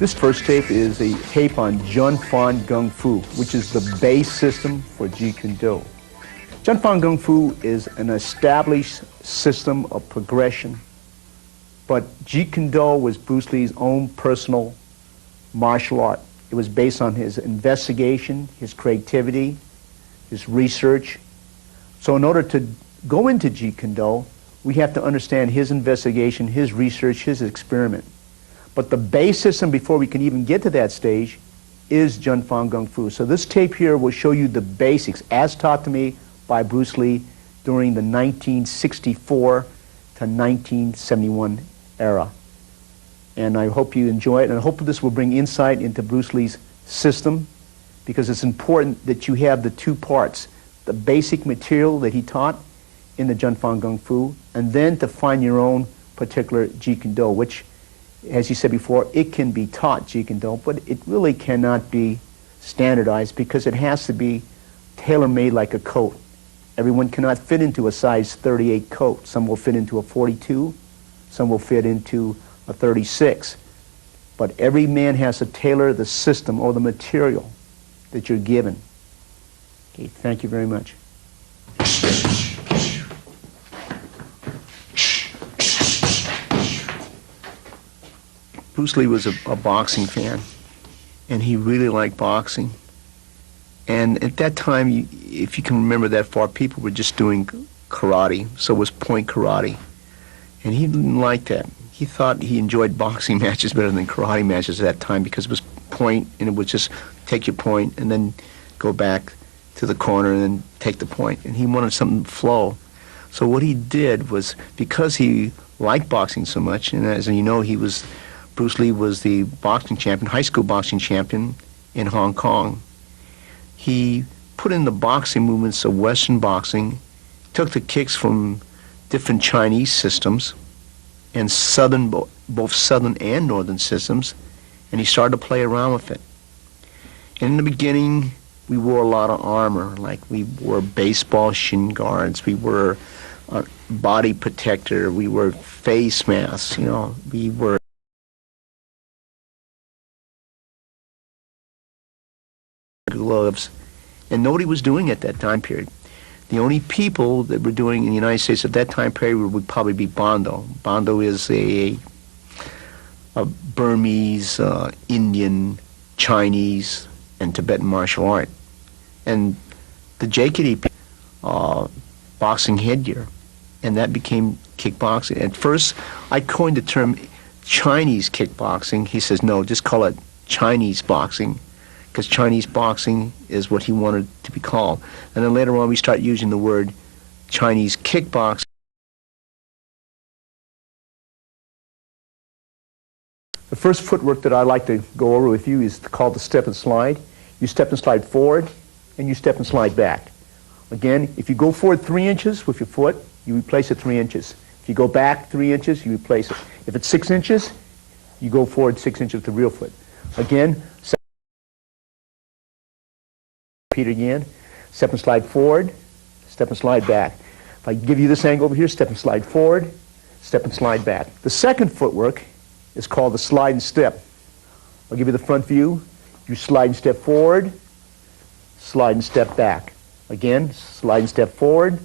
This first tape is a tape on Jun Fan Gung Fu, which is the base system for Jeet Kune Do. Jun Fan Gung Fu is an established system of progression, but Jeet Kune Do was Bruce Lee's own personal martial art. It was based on his investigation, his creativity, his research. So in order to go into Jeet Kune Do, we have to understand his investigation, his research, his experiment. But the base system before we can even get to that stage is Jun Fan Gung Fu. So this tape here will show you the basics as taught to me by Bruce Lee during the 1964 to 1971 era. And I hope you enjoy it, and I hope this will bring insight into Bruce Lee's system, because it's important that you have the two parts, the basic material that he taught in the Jun Fan Gung Fu, and then to find your own particular Jeet Kune Do, which, as you said before, it can be taught Jeet Kune Do, but it really cannot be standardized because it has to be tailor-made like a coat. Everyone cannot fit into a size 38 coat. Some will fit into a 42, some will fit into a 36. But every man has to tailor the system or the material that you're given. Okay, thank you very much. Bruce Lee was a boxing fan, and he really liked boxing. And at that time, if you can remember that far, people were just doing karate, so it was point karate. And he didn't like that. He thought he enjoyed boxing matches better than karate matches at that time because it was point, and it would just take your point and then go back to the corner and then take the point. And he wanted something to flow. So what he did was, because he liked boxing so much, and as you know, Bruce Lee was the boxing champion, high school boxing champion in Hong Kong. He put in the boxing movements of Western boxing, took the kicks from different Chinese systems and both Southern and Northern systems, and he started to play around with it. And in the beginning, we wore a lot of armor, like we wore baseball shin guards, we wore body protector, we wore face masks, we were gloves, and nobody was doing it at that time period. The only people that were doing in the United States at that time period would probably be Bando. Bando is a Burmese, Indian, Chinese, and Tibetan martial art. And the JKD boxing headgear, and that became kickboxing. At first, I coined the term Chinese kickboxing. He says, no, just call it Chinese boxing, because Chinese boxing is what he wanted to be called. And then later on, we start using the word Chinese kickboxing. The first footwork that I like to go over with you is called the step and slide. You step and slide forward, and you step and slide back. Again, if you go forward 3 inches with your foot, you replace it 3 inches. If you go back 3 inches, you replace it. If it's 6 inches, you go forward 6 inches with the real foot. Again, repeat again. Step and slide forward, step and slide back. If I give you this angle over here, step and slide forward, step and slide back. The second footwork is called the slide and step. I'll give you the front view. You slide and step forward, slide and step back. Again, slide and step forward,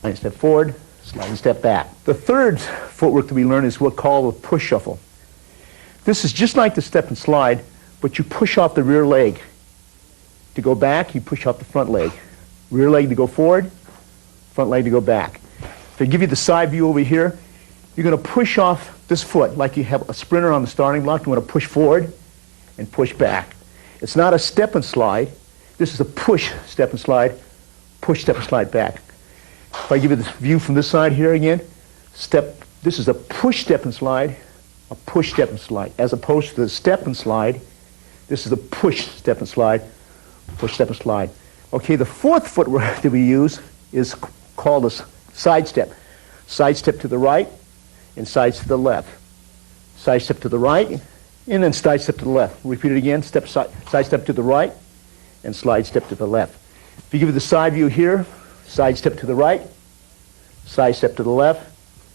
slide and step forward, slide and step back. The third footwork that we learn is what's called a push shuffle. This is just like the step and slide, but you push off the rear leg. To go back, you push off the front leg. Rear leg to go forward, front leg to go back. If I give you the side view over here, you're going to push off this foot like you have a sprinter on the starting block. You want to push forward and push back. It's not a step and slide. This is a push, step and slide, push, step and slide back. If I give you this view from this side here again, this is a push, step and slide, a push, step and slide. As opposed to the step and slide, this is a push, step and slide, push, step and slide. Okay, the fourth footwork that we use is called a side step. Side step to the right and side to the left. Side step to the right and then side step to the left. Repeat it again, side step to the right and slide step to the left. If you give you the side view here, side step to the right, side step to the left,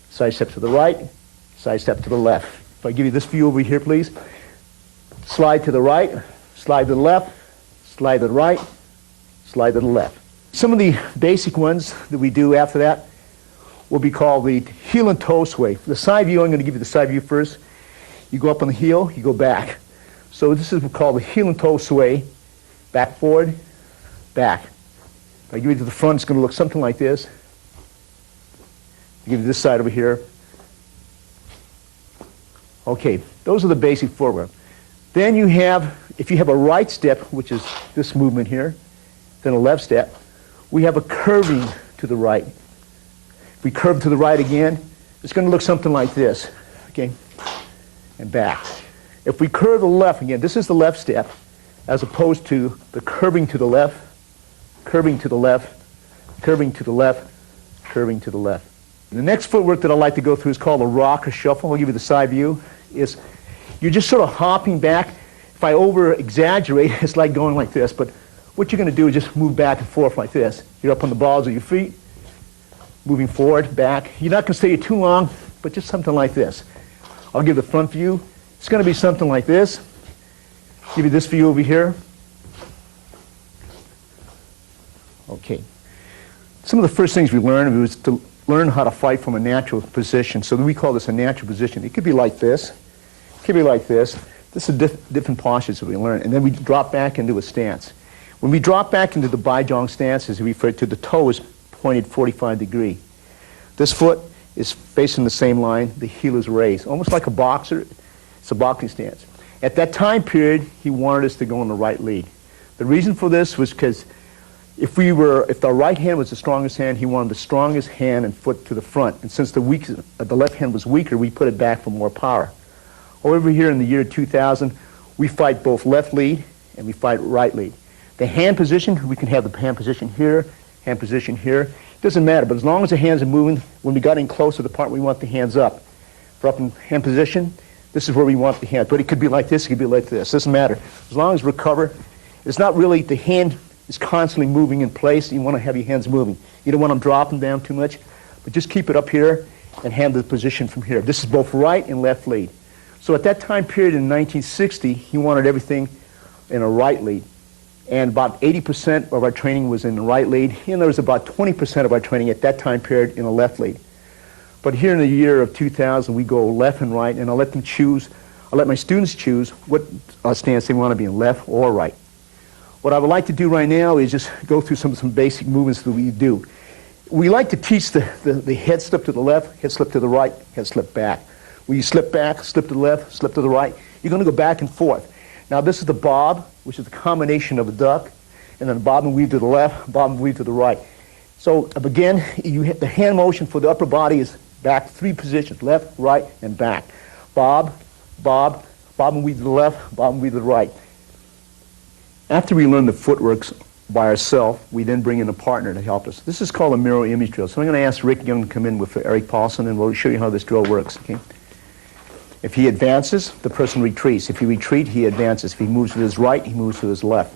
side step to the right, side step to the left. If I give you this view over here, please. Slide to the right, slide to the left, slide to the right, slide to the left. Some of the basic ones that we do after that will be called the heel and toe sway. The side view, I'm going to give you the side view first. You go up on the heel, you go back. So this is called the heel and toe sway. Back, forward, back. If I give you to the front, it's going to look something like this. I'll give you this side over here. Okay, those are the basic footwork. Then you have, if you have a right step, which is this movement here, then a left step, we have a curving to the right. If we curve to the right again, it's going to look something like this, okay, and back. If we curve the left again, this is the left step, as opposed to the curving to the left, curving to the left, curving to the left, curving to the left. The next footwork that I like to go through is called a rock or shuffle. I'll give you the side view. You're just sort of hopping back. If I over-exaggerate, it's like going like this, but what you're going to do is just move back and forth like this. You're up on the balls of your feet, moving forward, back. You're not going to stay here too long, but just something like this. I'll give the front view. It's going to be something like this. Give you this view over here. Okay. Some of the first things we learned was to learn how to fight from a natural position. So we call this a natural position. It could be like this. It could be like this. This is different postures that we learn. And then we drop back into a stance. When we drop back into the Baijong stance, as we refer to, the toe is pointed 45 degrees. This foot is facing the same line. The heel is raised. Almost like a boxer. It's a boxing stance. At that time period, he wanted us to go on the right lead. The reason for this was because if the right hand was the strongest hand, he wanted the strongest hand and foot to the front. And since the left hand was weaker, we put it back for more power. Over here in the year 2000, we fight both left lead and we fight right lead. The hand position, we can have the hand position here, hand position here. It doesn't matter, but as long as the hands are moving, when we got in close to the part we want the hands up. For up in hand position, this is where we want the hand. But it could be like this, it could be like this. It doesn't matter. As long as we're covered, it's not really, the hand is constantly moving in place. You want to have your hands moving. You don't want them dropping down too much, but just keep it up here and handle the position from here. This is both right and left lead. So at that time period in 1960, he wanted everything in a right lead. And about 80% of our training was in the right lead, and there was about 20% of our training at that time period in a left lead. But here in the year of 2000, we go left and right, and I'll let my students choose what stance they want to be in, left or right. What I would like to do right now is just go through some basic movements that we do. We like to teach the head slip to the left, head slip to the right, head slip back. When you slip back, slip to the left, slip to the right, you're going to go back and forth. Now this is the bob, which is the combination of a duck, and then bob and weave to the left, bob and weave to the right. So again, the hand motion for the upper body is back 3 positions, left, right, and back. Bob, bob, bob and weave to the left, bob and weave to the right. After we learn the footworks by ourselves, we then bring in a partner to help us. This is called a mirror image drill. So I'm going to ask Rick Young to come in with Eric Paulson, and we'll show you how this drill works. Okay? If he advances, the person retreats. If he retreats, he advances. If he moves to his right, he moves to his left.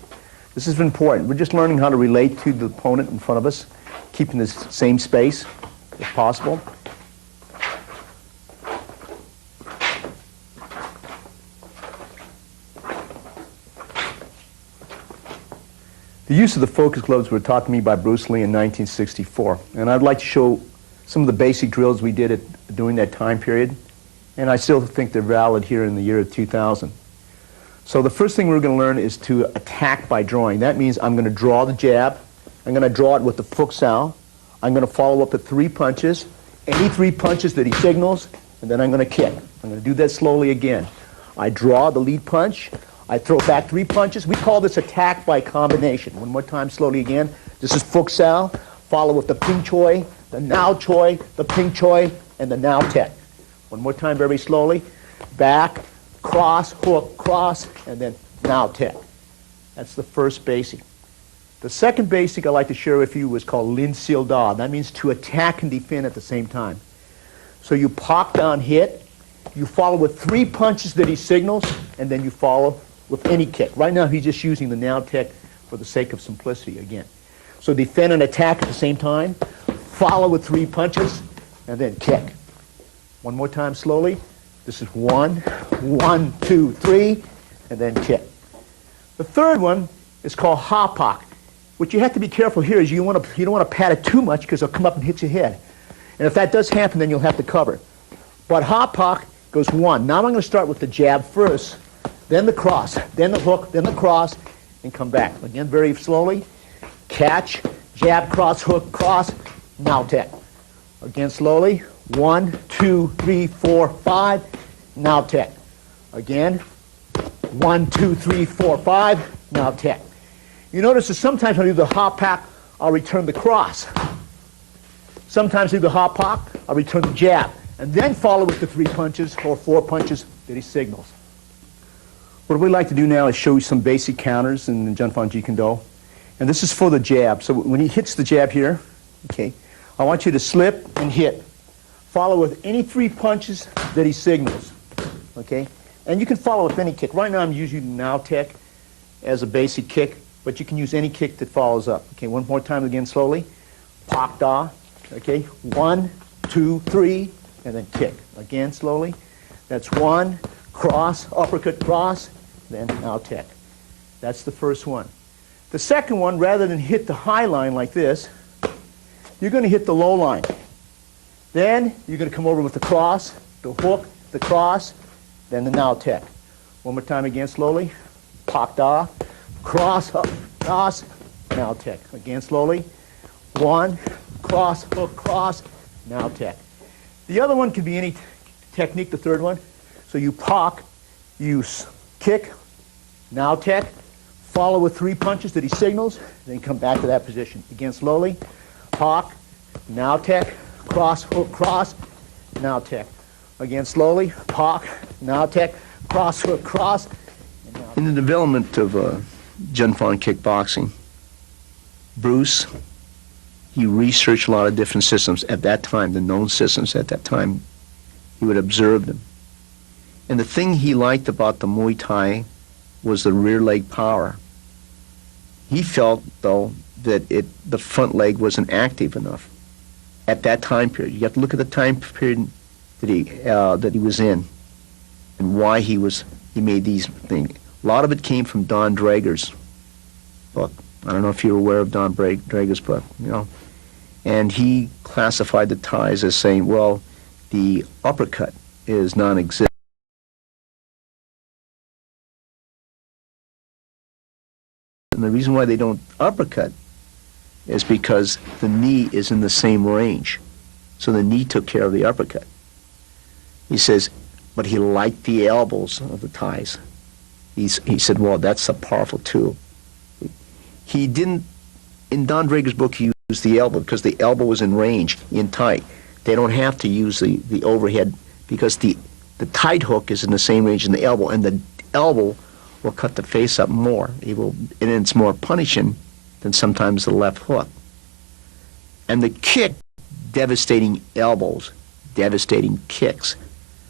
This is important. We're just learning how to relate to the opponent in front of us, keeping the same space if possible. The use of the focus gloves were taught to me by Bruce Lee in 1964. And I'd like to show some of the basic drills we did during that time period. And I still think they're valid here in the year of 2000. So the first thing we're going to learn is to attack by drawing. That means I'm going to draw the jab. I'm going to draw it with the Puk Sao. I'm going to follow up with 3 punches. Any 3 punches that he signals, and then I'm going to kick. I'm going to do that slowly again. I draw the lead punch. I throw back 3 punches. We call this attack by combination. One more time, slowly again. This is Fuk Sao, follow with the Ping Choi, the Now Choi, the Ping Choi, and the Now Tek. One more time, very slowly. Back, cross, hook, cross, and then Now Tek. That's the first basic. The second basic I'd like to share with you is called Lin Sil Da. That means to attack and defend at the same time. So you pop down hit, you follow with 3 punches that he signals, and then you follow with any kick. Right now he's just using the Now Tek for the sake of simplicity again. So defend and attack at the same time, follow with 3 punches, and then kick. One more time slowly. This is 1, 1, 2, 3, and then kick. The third one is called Hapak. What you have to be careful here is you don't want to pat it too much because it'll come up and hit your head. And if that does happen, then you'll have to cover. But Hapak goes 1. Now I'm going to start with the jab first, then the cross, then the hook, then the cross, and come back. Again, very slowly. Catch, jab, cross, hook, cross, Now Tek. Again, slowly. 1, 2, 3, 4, 5, Now Tek. Again, 1, 2, 3, 4, 5, Now Tek. You notice that sometimes when I do the Hapak, I'll return the cross. Sometimes I do the Hapak, I'll return the jab, and then follow with the 3 punches or 4 punches that he signals. What we'd like to do now is show you some basic counters in Junfan Jeet Kune Do. And this is for the jab. So when he hits the jab here, okay, I want you to slip and hit. Follow with any 3 punches that he signals, okay? And you can follow with any kick. Right now I'm using the Now Tek as a basic kick, but you can use any kick that follows up. Okay, one more time again slowly. Pak Da, okay? 1, 2, 3, and then kick. Again slowly. That's 1, cross, uppercut, cross, then Now Tek. That's the first one. The second one, rather than hit the high line like this, you're going to hit the low line. Then you're going to come over with the cross, the hook, the cross, then the Now Tek. One more time again slowly. Pak Da, cross, up, cross, Now Tek. Again slowly. 1, cross, hook, cross, Now Tek. The other one can be any technique, the third one. So you pak, you kick, Now Tek, follow with 3 punches that he signals, then come back to that position. Again slowly. Pak, Now Tek, cross, hook, cross, Now Tek. Again slowly. Pak, Now Tek, cross, hook, cross. In the development of Junfan kickboxing, Bruce, he researched a lot of different systems at that time, the known systems at that time. He would observe them. And the thing he liked about the Muay Thai was the rear leg power. He felt, though, that the front leg wasn't active enough at that time period. You have to look at the time period that he was in and why he made these things. A lot of it came from Don Drager's book. I don't know if you're aware of Don Drager's book, you know. And he classified the Thais as saying, well, the uppercut is non-existent. And the reason why they don't uppercut is because the knee is in the same range. So the knee took care of the uppercut. He says, but he liked the elbows of the Thais. He said, well, that's a powerful tool. He didn't, in Don Drager's book, he used the elbow because the elbow was in range, in tight. They don't have to use the overhead because the tight hook is in the same range in the elbow, and the elbow will cut the face up more. And it's more punishing than sometimes the left hook. And the kick, devastating elbows, devastating kicks.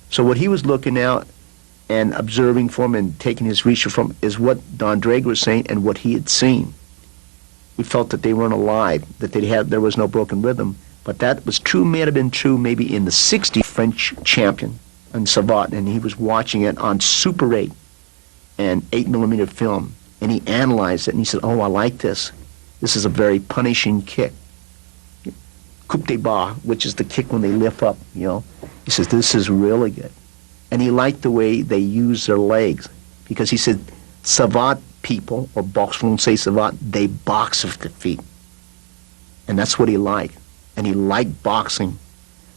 So what he was looking out and observing from and taking his research from is what Don Drager was saying and what he had seen. He felt that they weren't alive, that there was no broken rhythm. But that was true, may have been true maybe in the 60s. French champion in Savat, and he was watching it on Super 8 and 8mm film, and he analyzed it, and he said, oh, I like this. This is a very punishing kick. Coup de bas, which is the kick when they lift up, you know. He says, this is really good. And he liked the way they use their legs, because he said, Savat people, or box won't say Savat, they box with their feet. And that's what he liked. And he liked boxing.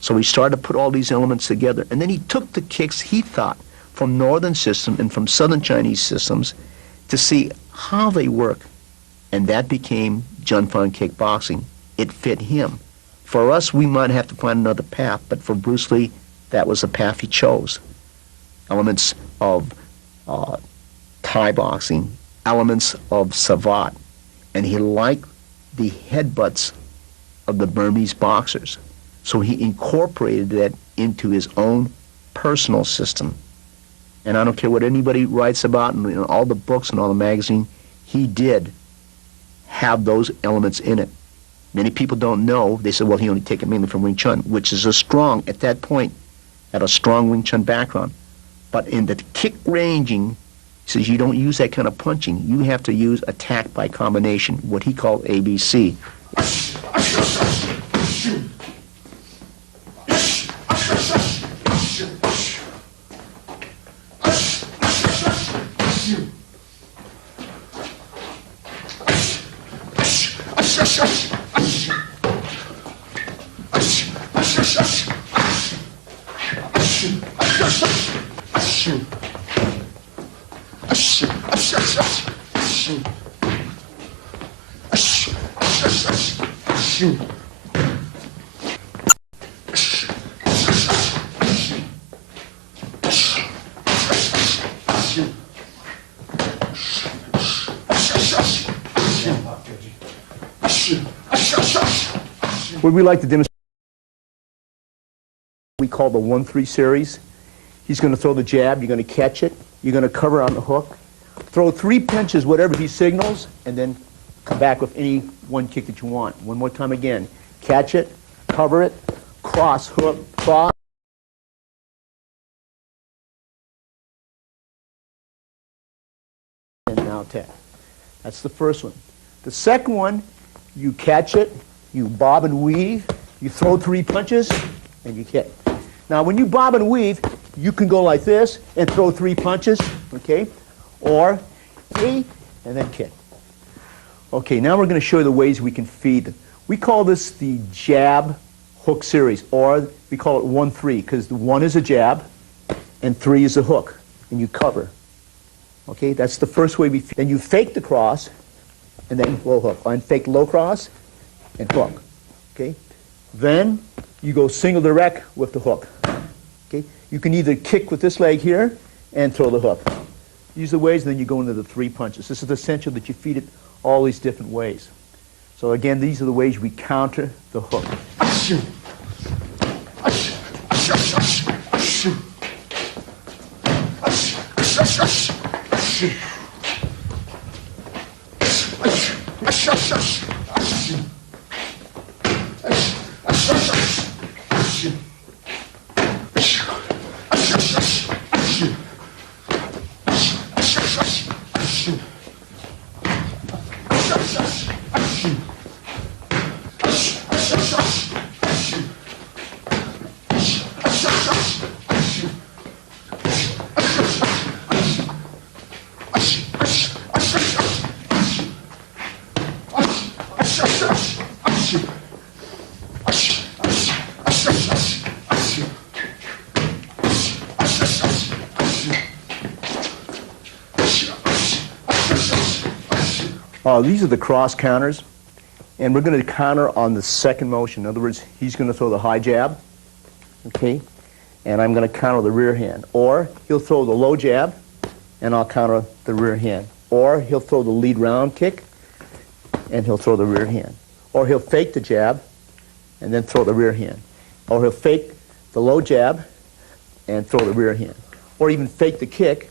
So he started to put all these elements together. And then he took the kicks, he thought, from northern systems and from southern Chinese systems to see how they work. And that became Junfan kickboxing. It fit him. For us, we might have to find another path, but for Bruce Lee, that was the path he chose. Elements of Thai boxing, elements of Savate, and he liked the headbutts of the Burmese boxers. So he incorporated that into his own personal system. And I don't care what anybody writes about in all the books and all the magazines, he did have those elements in it. Many people don't know. They say, well, he only took it mainly from Wing Chun, which is at that point, had a strong Wing Chun background. But in the kick ranging, he says you don't use that kind of punching. You have to use attack by combination, what he called ABC. What we like to demonstrate, we call the 1-3 series. He's going to throw the jab, you're going to catch it, you're going to cover on the hook, throw 3 punches, whatever he signals, and then come back with any one kick that you want. One more time again. Catch it, cover it, cross, hook, cross. And now attack. That's the first one. The second one, you catch it, you bob and weave, you throw 3 punches, and you kick. Now, when you bob and weave, you can go like this and throw 3 punches, okay? Or 3, and then kick. Okay, now we're going to show you the ways we can feed them. We call this the jab hook series, or we call it 1-3, because the 1 is a jab, and 3 is a hook, and you cover. Okay, that's the first way we feed. Then you fake the cross, and then low hook. And fake low cross, and hook. Okay? Then you go single direct with the hook. Okay? You can either kick with this leg here and throw the hook. Use the ways, and then you go into the 3 punches. This is essential that you feed it all these different ways. So again, these are the ways we counter the hook. These are the cross counters, and we're going to counter on the second motion. In other words, he's going to throw the high jab, okay, and I'm going to counter the rear hand. Or he'll throw the low jab, and I'll counter the rear hand. Or he'll throw the lead round kick, and he'll throw the rear hand. Or he'll fake the jab, and then throw the rear hand. Or he'll fake the low jab, and throw the rear hand. Or even fake the kick,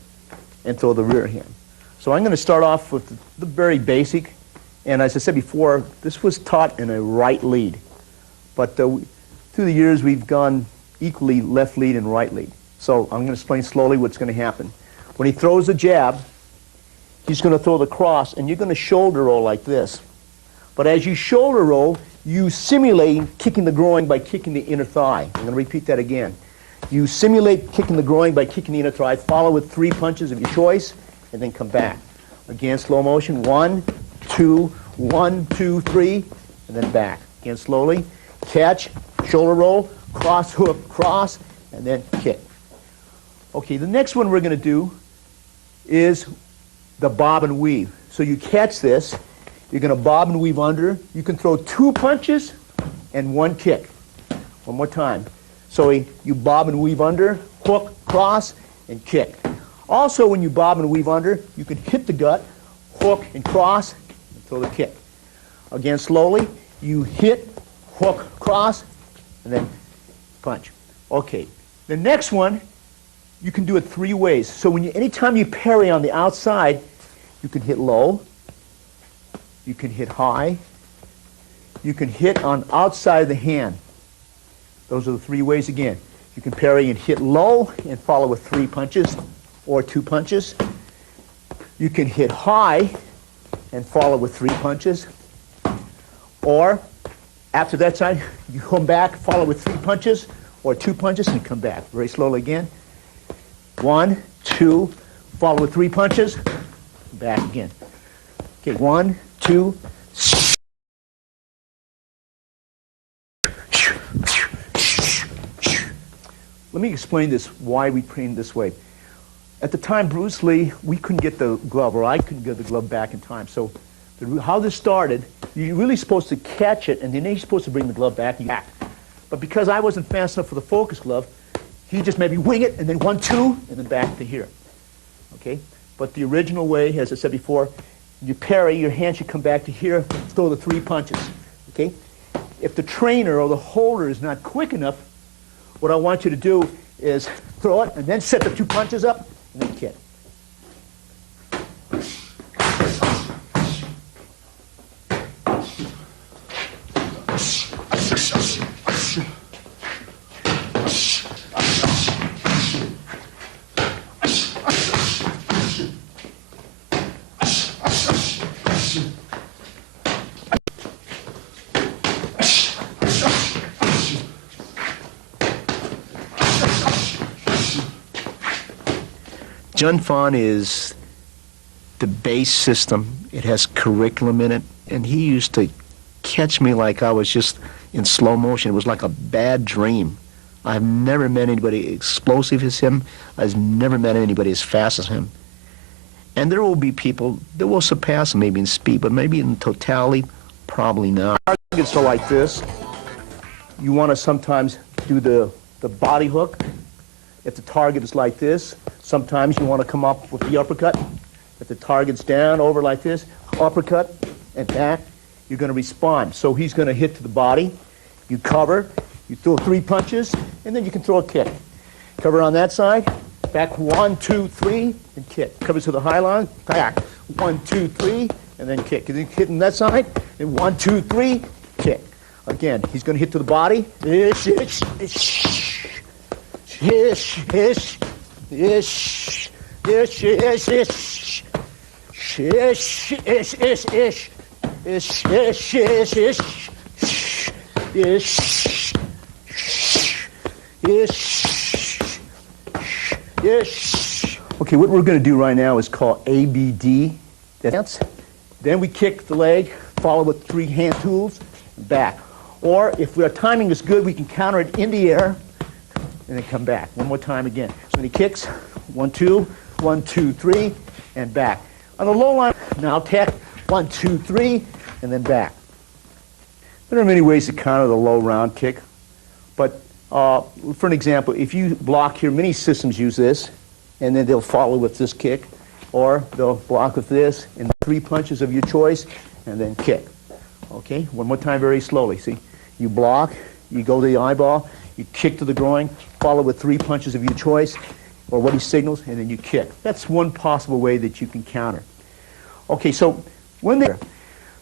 and throw the rear hand. So I'm going to start off with the very basic, and as I said before, this was taught in a right lead. But through the years, we've gone equally left lead and right lead. So I'm going to explain slowly what's going to happen. When he throws a jab, he's going to throw the cross, and you're going to shoulder roll like this. But as you shoulder roll, you simulate kicking the groin by kicking the inner thigh. I'm going to repeat that again. You simulate kicking the groin by kicking the inner thigh, follow with 3 punches of your choice, and then come back. Again, slow motion, 1, 2, 1, 2, 3, and then back. Again, slowly, catch, shoulder roll, cross, hook, cross, and then kick. Okay, the next one we're going to do is the bob and weave. So you catch this, you're going to bob and weave under. You can throw 2 punches and 1 kick. One more time. So you bob and weave under, hook, cross, and kick. Also, when you bob and weave under, you can hit the gut, hook, and cross, and throw the kick. Again, slowly, you hit, hook, cross, and then punch. Okay, the next one, you can do it 3 ways. So anytime you parry on the outside, you can hit low, you can hit high, you can hit on outside of the hand. Those are the 3 ways again. You can parry and hit low and follow with 3 punches or 2 punches. You can hit high and follow with 3 punches. Or after that side, you come back, follow with 3 punches or 2 punches, and come back. Very slowly again. 1, 2, follow with 3 punches, back again. Okay, 1, 2. Let me explain this, why we trained this way. At the time, Bruce Lee, we couldn't get the glove, or I couldn't get the glove back in time. So how this started, you're really supposed to catch it, and then you're supposed to bring the glove back. But because I wasn't fast enough for the focus glove, he just maybe wing it, and then 1, 2, and then back to here. Okay? But the original way, as I said before, you parry, your hand should come back to here, throw the 3 punches. Okay? If the trainer or the holder is not quick enough, what I want you to do is throw it and then set the 2 punches up and then kick. Jun Fan is the base system. It has curriculum in it, and he used to catch me like I was just in slow motion. It was like a bad dream. I've never met anybody explosive as him. I've never met anybody as fast as him. And there will be people that will surpass him maybe in speed, but maybe in totality, probably not. Targets are like this. You want to sometimes do the body hook. If the target is like this, sometimes you want to come up with the uppercut. If the target's down, over like this, uppercut and back, you're going to respond. So he's going to hit to the body. You cover, you throw 3 punches, and then you can throw a kick. Cover on that side, back 1, 2, 3, and kick. Cover to the high line, back 1, 2, 3, and then kick. And then hit on that side, and 1, 2, 3, kick. Again, he's going to hit to the body. Ish, ish, ish. Ish, ish, ish, ish, ish, ish, ish, ish, ish, ish, ish, ish, ish, ish, ish, ish. Okay, what we're going to do right now is called ABD dance. Then we kick the leg, follow with 3 hand tools, back. Or if our timing is good, we can counter it in the air, and then come back. One more time again. So when he kicks, 1, 2, 1, 2, 3, and back. On the low line, now tech, 1, 2, 3, and then back. There are many ways to counter the low round kick, but for an example, if you block here, many systems use this, and then they'll follow with this kick, or they'll block with this, and 3 punches of your choice, and then kick. Okay, one more time very slowly. See, you block, you go to the eyeball, you kick to the groin, follow with 3 punches of your choice, or what he signals, and then you kick. That's one possible way that you can counter. Okay, so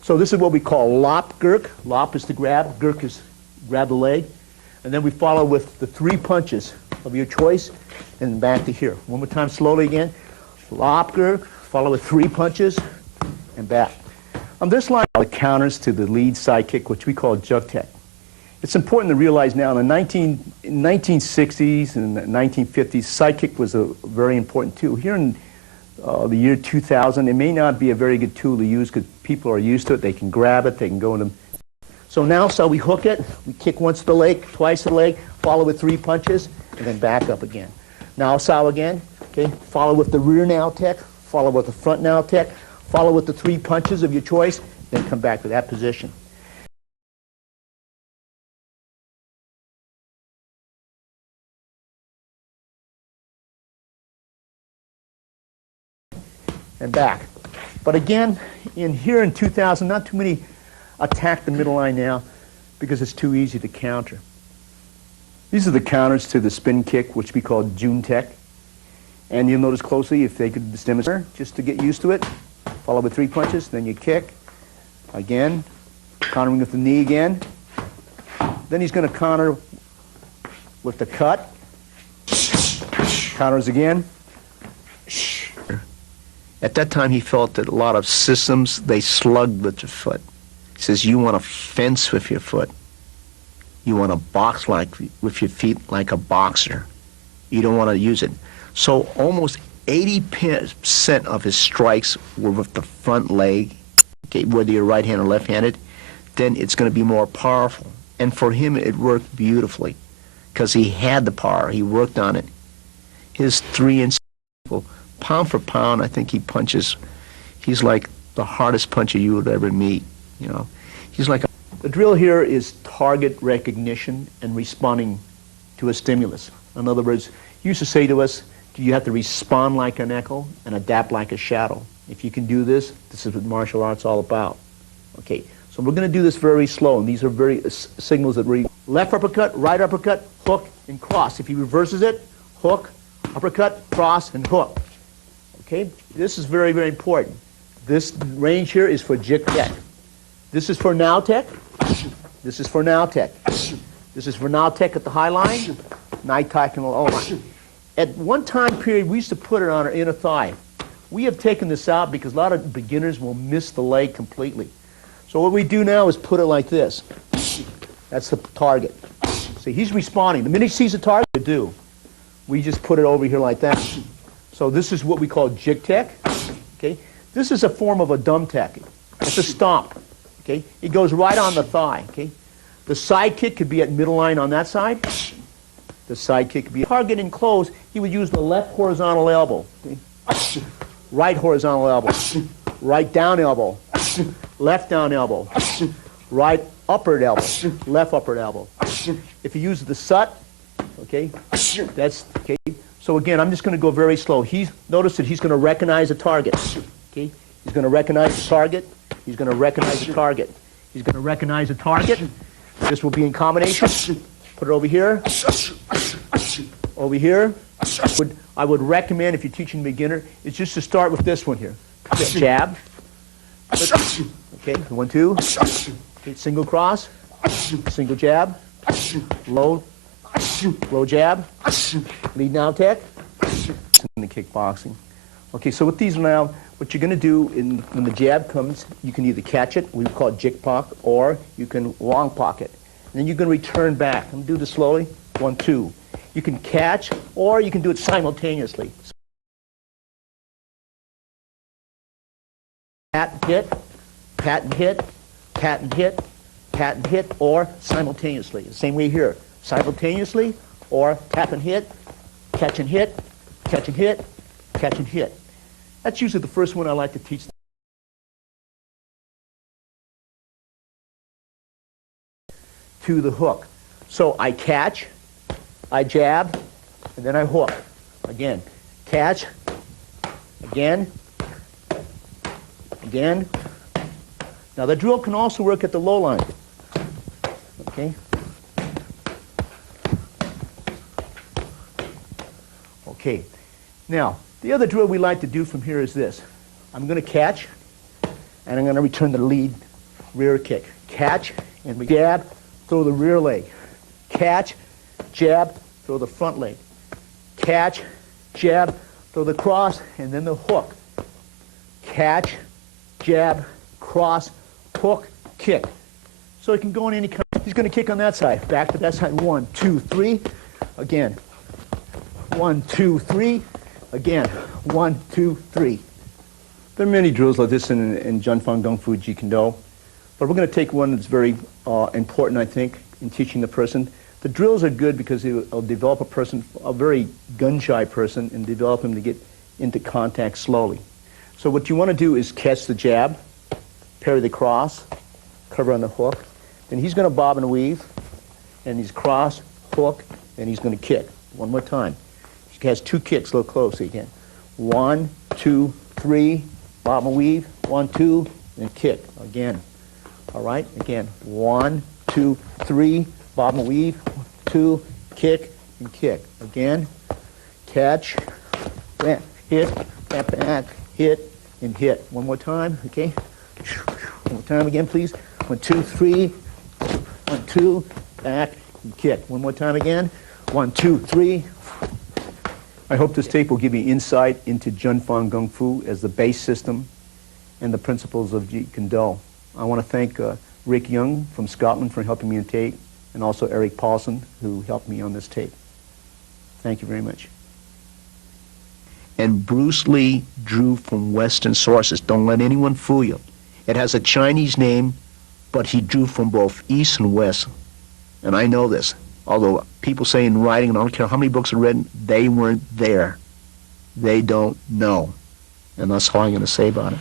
so this is what we call lop gurk. Lop is to grab, gurk is grab the leg, and then we follow with the 3 punches of your choice, and then back to here. One more time, slowly again. Lop gurk, follow with 3 punches, and back. On this line, the counters to the lead side kick, which we call jug tech. It's important to realize now in the 1960s and the 1950s, side kick was a very important tool. Here in the year 2000, it may not be a very good tool to use because people are used to it. They can grab it, they can go in them. So now, we hook it, we kick once to the leg, twice to the leg, follow with 3 punches, and then back up again. Now sao again. Okay, follow with the rear now tech, follow with the front now tech, follow with the 3 punches of your choice, then come back to that position. And back. But again, here in 2000, not too many attack the middle line now because it's too easy to counter. These are the counters to the spin kick, which we call June Tech. And you'll notice closely, if they could demonstrate, just to get used to it, follow with 3 punches, then you kick. Again, countering with the knee again. Then he's going to counter with the cut. Counters again. At that time, he felt that a lot of systems, they slugged with your foot. He says, you want to fence with your foot. You want to box with your feet like a boxer. You don't want to use it. So almost 80% of his strikes were with the front leg, okay, whether you're right-handed or left-handed, then it's going to be more powerful. And for him, it worked beautifully because he had the power. He worked on it. His 3-inch, pound for pound, I think he punches. He's like the hardest puncher you would ever meet. You know, he's like the drill here is target recognition and responding to a stimulus. In other words, he used to say to us, you have to respond like an echo and adapt like a shadow. If you can do this, this is what martial arts is all about. Okay, so we're going to do this very slow, and these are very signals that we left uppercut, right uppercut, hook, and cross. If he reverses it, hook, uppercut, cross, and hook. Okay, this is very, very important. This range here is for jik tek. This is for now tek. This is for now tek. This is for now tek at the high line, night tek and low line. At one time period, we used to put it on our inner thigh. We have taken this out because a lot of beginners will miss the leg completely. So what we do now is put it like this. That's the target. See, he's responding. The minute he sees the target, we just put it over here like that. So this is what we call jik tek. Okay, this is a form of a dumb tek. It's a stomp. Okay, it goes right on the thigh. Okay, the side kick could be at middle line on that side. The side kick could be targeting close. He would use the left horizontal elbow, okay? Right horizontal elbow, right down elbow, left down elbow, right upward elbow, left upward elbow. If he uses the sut, okay, that's okay. So again, I'm just going to go very slow. Notice that he's going to recognize the target. Okay, he's going to recognize the target. He's going to recognize the target. He's going to recognize the target. This will be in combination. Put it over here. Over here. I would recommend, if you're teaching a beginner, is just to start with this one here. Jab. Okay, 1, 2. Okay, single cross. Single jab. Low jab. Lead now tech. In the kickboxing. Okay, so with these now, what you're going to do when the jab comes, you can either catch it, we call it jik pak, or you can long pocket. And then you're going to return back. I'm going to do this slowly. 1, 2. You can catch, or you can do it simultaneously. Pat and hit, pat and hit, pat and hit, pat and hit, or simultaneously. The same way here. Simultaneously, or tap and hit, catch and hit, catch and hit, catch and hit. That's usually the first one I like to teach. To the hook. So I catch, I jab, and then I hook. Again, catch, again, again. Now the drill can also work at the low line. Okay. Okay. Now, the other drill we like to do from here is this. I'm going to catch, and I'm going to return the lead rear kick. Catch, and we jab, throw the rear leg. Catch, jab, throw the front leg. Catch, jab, throw the cross, and then the hook. Catch, jab, cross, hook, kick. So he can go in any kind. He's going to kick on that side. Back to that side. 1, 2, 3. Again. 1, 2, 3. Again. 1, 2, 3. There are many drills like this in Jun Fan Kung Fu Jeet Kune Do, but we're going to take one that's very important, I think, in teaching the person. The drills are good because it'll develop a person, a very gun-shy person, and develop him to get into contact slowly. So what you want to do is catch the jab, parry the cross, cover on the hook. Then he's going to bob and weave, and he's cross, hook, and he's going to kick. One more time. He has 2 kicks a little close so you can. 1, 2, 3, bob and weave, 1, 2, and kick again. All right, again, 1, 2, 3, bob and weave, 2, kick, and kick. Again, catch, back, hit, back, hit, and hit. One more time, okay? One more time again, please. 1, 2, 3, 1, 2, back, and kick. One more time again. 1, 2, 3. I hope this tape will give you insight into Jun Fan Kung Fu as the base system and the principles of Jeet Kune Do. I want to thank Rick Young from Scotland for helping me on tape, and also Eric Paulson, who helped me on this tape. Thank you very much. And Bruce Lee drew from Western sources. Don't let anyone fool you. It has a Chinese name, but he drew from both East and West. And I know this. Although people say in writing, and I don't care how many books are written, they weren't there. They don't know. And that's all I'm going to say about it.